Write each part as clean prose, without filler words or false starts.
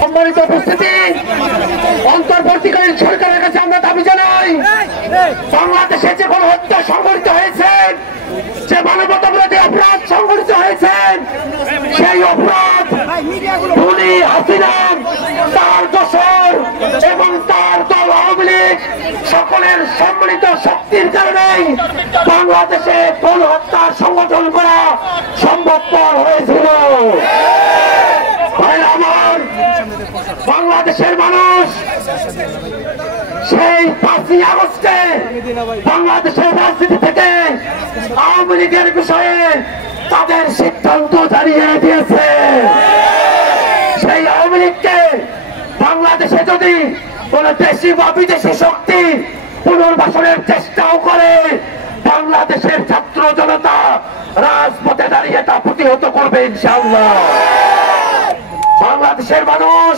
সম্মানিত উপস্থিতি, অন্তর্বর্তীকালীন সরকারের কাছে আমরা দাবি জানাই, বাংলাদেশে যে গণহত্যা সংঘটিত হয়েছে, যে মানবতাবিরোধী অপরাধ সংঘটিত হয়েছে, সেই অপরাধ খুনি হাসিনা, তার দোসর এবং তার দল আওয়ামী লীগ সকলের সম্মিলিত শক্তির কারণেই বাংলাদেশে গণহত্যার সংগঠন করা সম্ভবপর হয়েছিল। আমার বাংলাদেশের মানুষ সেই 5ই আগস্টে বাংলাদেশের রাজনীতি থেকে আওয়ামী লীগের বিষয়ে তাদের সিদ্ধান্ত জানিয়ে দিয়েছে। সেই আওয়ামী লীগকে বাংলাদেশে যদি কোন দেশি বা বিদেশি শক্তি পুনর্বাসনের চেষ্টাও করে, বাংলাদেশের ছাত্র জনতা রাজপথে দাঁড়িয়ে তা প্রতিহত করবে ইনশাআল্লাহ। বাংলাদেশের মানুষ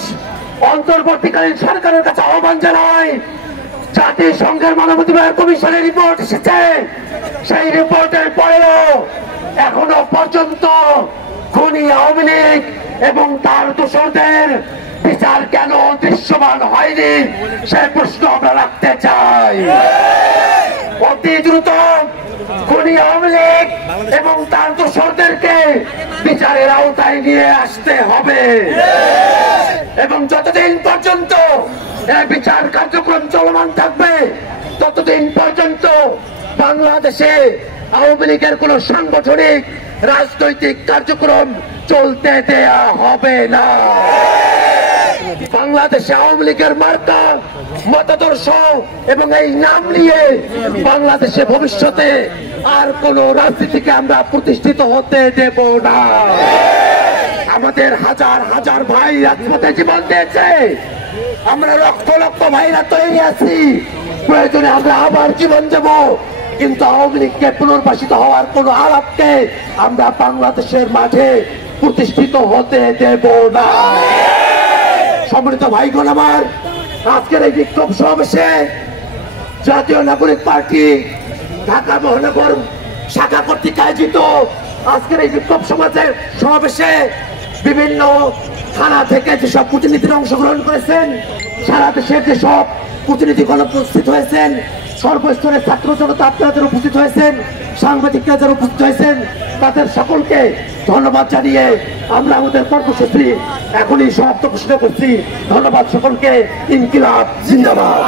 অন্তর্বর্তীকালীন সরকারের কাছে আহ্বান জানায়, জাতিসংঘের মানবাধিকার কমিশনের রিপোর্ট এসেছে, সেই রিপোর্টের পরেও এখনো পর্যন্ত খুনি আওয়ামী লীগ এবং তার দোসরদের বিচার কেন দৃশ্যমান হয়নি সে প্রশ্ন আমরা রাখতে চাই। অতি দ্রুত খুনি আওয়ামী লীগ এবং তার দোসরদেরকে বিচারের আওতায় নিয়ে আসতে হবে এবং যতদিন পর্যন্ত বিচার কার্যক্রম চলমান থাকবে ততদিন পর্যন্ত বাংলাদেশে আওয়ামী লীগের কোন সাংগঠনিক রাজনৈতিক কার্যক্রম চলতে দেয়া হবে না। বাংলাদেশে আওয়ামী লীগের মার্কা, মতাদর্শ এবং এই নাম নিয়ে বাংলাদেশে ভবিষ্যতে আর কোন রাজনীতিকে আমরা প্রতিষ্ঠিত হতে দেব না। আমাদের হাজার হাজার ভাই রাজপথে জীবন দিয়েছে, আমরা লক্ষ লক্ষ ভাইরা তৈরি আছি, প্রয়োজনে আমরা আবার জীবন দেব, কিন্তু আওয়ামী লীগকে পুনর্বাসিত হওয়ার কোন আলাপকে আমরা বাংলাদেশের মাঠে প্রতিষ্ঠিত হতে দেব না। সম্মানিত ভাইগণ আমার, আজকের এই বিক্ষোভ সমাবেশে জাতীয় নাগরিক পার্টি ঢাকা মহানগর শাখা কর্তৃক আয়োজিত আজকের এই বিক্ষোভ সমাবেশে বিভিন্ন থানা থেকে যেসব প্রতিনিধিরা অংশগ্রহণ করেছেন, সারা দেশের যেসব প্রতিনিধিগণ উপস্থিত হয়েছেন, সর্বস্তরের ছাত্র জনতা আপনারা যারা উপস্থিত হয়েছেন, সাংবাদিকরা যারা উপস্থিত হয়েছেন, তাদের সকলকে ধন্যবাদ জানিয়ে আমরা আমাদের কর্মসূচি এখনই সমাপ্ত ঘোষণা করছি। ধন্যবাদ সকলকে। ইনকিলাব জিন্দাবাদ।